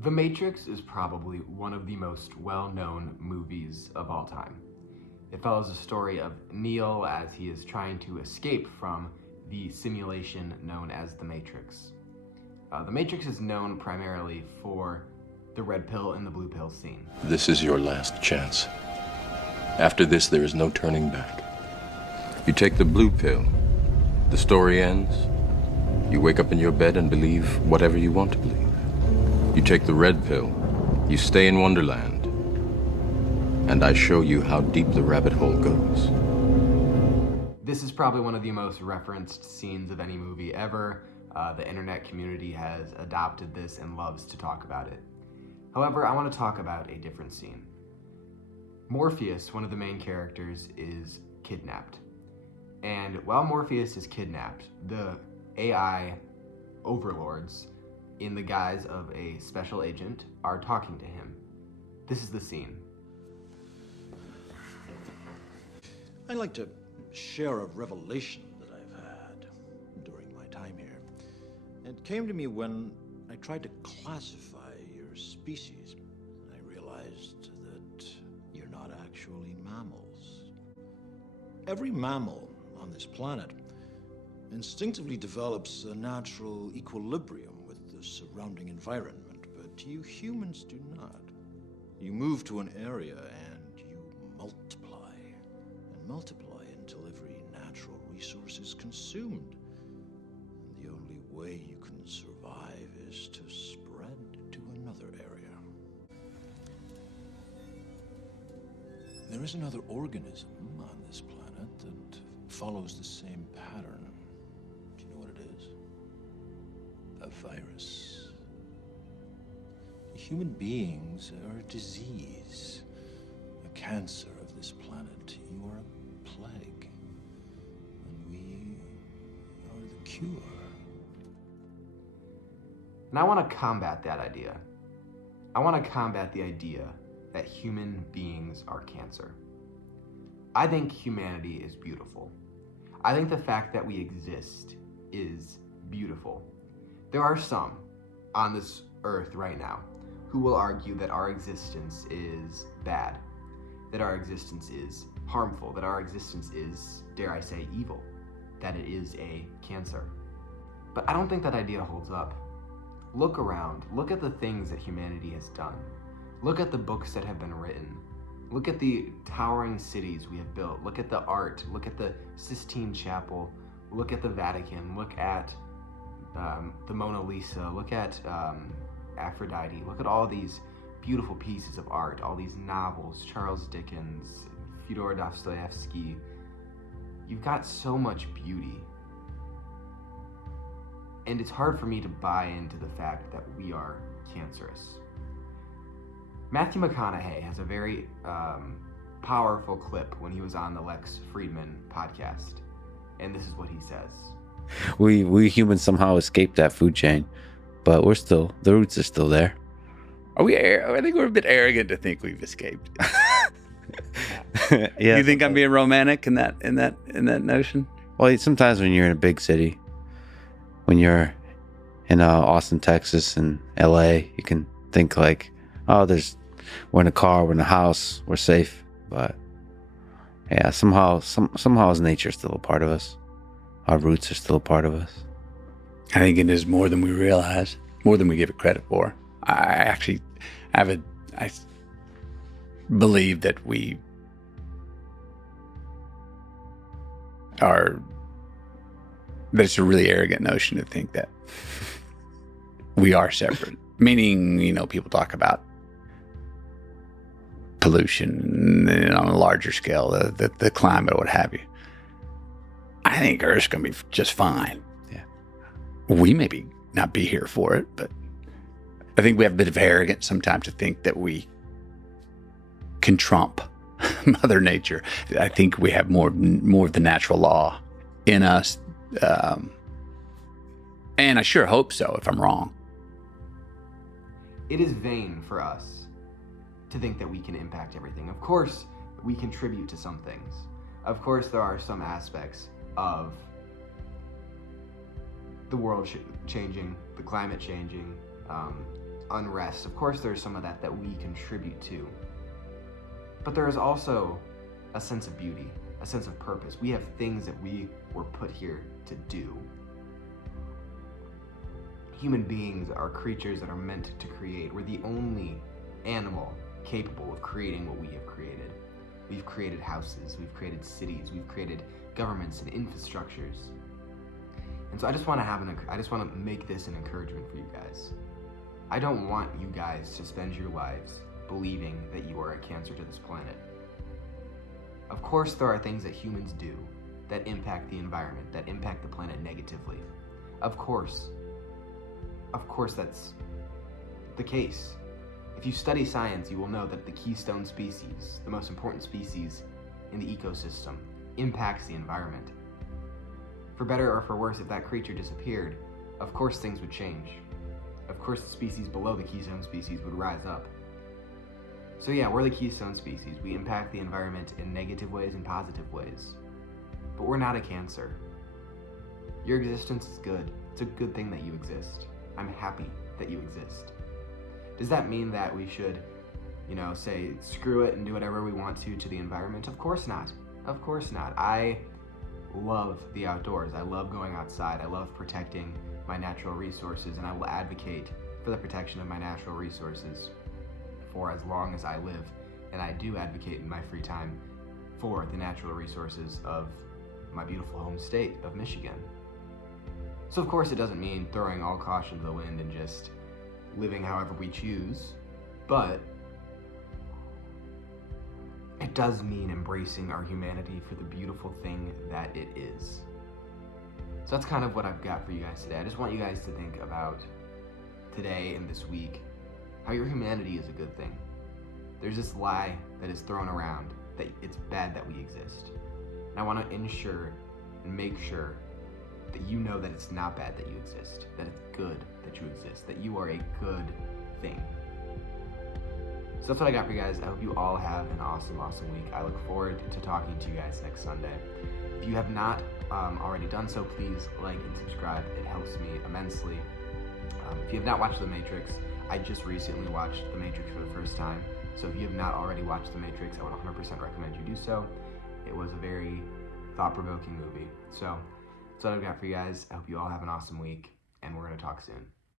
The Matrix is probably one of the most well-known movies of all time. It follows the story of Neo as he is trying to escape from the simulation known as the Matrix. The Matrix is known primarily for the red pill and the blue pill scene. This is your last chance. After this, there is no turning back. You take the blue pill, the story ends. You wake up in your bed and believe whatever you want to believe. You take the red pill, you stay in Wonderland, and I show you how deep the rabbit hole goes. This is probably one of the most referenced scenes of any movie ever. The internet community has adopted this and loves to talk about it. However, I want to talk about a different scene. Morpheus, one of the main characters, is kidnapped. And while Morpheus is kidnapped, the AI overlords, in the guise of a special agent, are talking to him. This is the scene. I'd like to share a revelation that I've had during my time here. It came to me when I tried to classify your species. I realized that you're not actually mammals. Every mammal on this planet instinctively develops a natural equilibrium with the surrounding environment, but you humans do not. You move to an area and you multiply, and multiply until every natural resource is consumed. And the only way you can survive is to spread to another area. There is another organism on this planet that follows the same pattern. Do you know what it is? A virus. Human beings are a disease, a cancer of this planet. You are a plague, and we are the cure. And I want to combat that idea. I want to combat the idea that human beings are cancer. I think humanity is beautiful. I think the fact that we exist is beautiful. There are some on this earth right now who will argue that our existence is bad, that our existence is harmful, that our existence is, dare I say, evil, that it is a cancer. But I don't think that idea holds up. Look around. Look at the things that humanity has done. Look at the books that have been written. Look at the towering cities we have built. Look at the art. Look at the Sistine Chapel. Look at the Vatican. Look at the Mona Lisa. Look at Aphrodite. Look at all these beautiful pieces of art, all these novels, Charles Dickens, Fyodor Dostoevsky. You've got so much beauty. And it's hard for me to buy into the fact that we are cancerous. Matthew McConaughey has a very powerful clip when he was on the Lex Friedman podcast. And this is what he says. We humans somehow escaped that food chain, but the roots are still there. Are we? I think we're a bit arrogant to think we've escaped. Yeah. You think I'm being romantic in that notion? Well, sometimes when you're in a big city, when you're in Austin, Texas, and LA, you can think like, oh, we're in a car, we're in a house, we're safe. But yeah, somehow is nature still a part of us. Our roots are still a part of us. I think it is more than we realize, more than we give it credit for. I believe that we are, that it's a really arrogant notion to think that we are separate. Meaning, people talk about pollution on a larger scale, the climate, what have you. I think Earth's going to be just fine. Yeah. We maybe not be here for it, but I think we have a bit of arrogance sometimes to think that we can trump Mother Nature. I think we have more of the natural law in us. And I sure hope so, if I'm wrong. It is vain for us to think that we can impact everything. Of course, we contribute to some things. Of course, there are some aspects of the world changing, the climate changing, unrest. Of course, there's some of that that we contribute to. But there is also a sense of beauty, a sense of purpose. We have things that we were put here to do. Human beings are creatures that are meant to create. We're the only animal capable of creating what we have created. We've created houses, we've created cities, we've created governments and infrastructures. And so I just want to make this an encouragement for you guys. I don't want you guys to spend your lives believing that you are a cancer to this planet. Of course, there are things that humans do that impact the environment, that impact the planet negatively. Of course that's the case. If you study science, you will know that the keystone species, the most important species in the ecosystem, impacts the environment. For better or for worse, if that creature disappeared, of course things would change. Of course the species below the keystone species would rise up. So yeah, we're the keystone species. We impact the environment in negative ways and positive ways. But we're not a cancer. Your existence is good. It's a good thing that you exist. I'm happy that you exist. Does that mean that we should, say screw it and do whatever we want to the environment? Of course not. Of course not. I love the outdoors. I love going outside. I love protecting my natural resources, and I will advocate for the protection of my natural resources for as long as I live. And I do advocate in my free time for the natural resources of my beautiful home state of Michigan. So of course it doesn't mean throwing all caution to the wind and just living however we choose, but it does mean embracing our humanity for the beautiful thing that it is. So that's kind of what I've got for you guys today. I just want you guys to think about today and this week how your humanity is a good thing. There's this lie that is thrown around that it's bad that we exist. And I want to ensure and make sure that you know that it's not bad that you exist, that it's good that you exist, that you are a good thing. So that's what I got for you guys. I hope you all have an awesome, awesome week. I look forward to talking to you guys next Sunday. If you have not already done so, please like and subscribe. It helps me immensely. If you have not watched The Matrix, I just recently watched The Matrix for the first time. So if you have not already watched The Matrix, I would 100% recommend you do so. It was a very thought-provoking movie. So that's what I've got for you guys. I hope you all have an awesome week, and we're going to talk soon.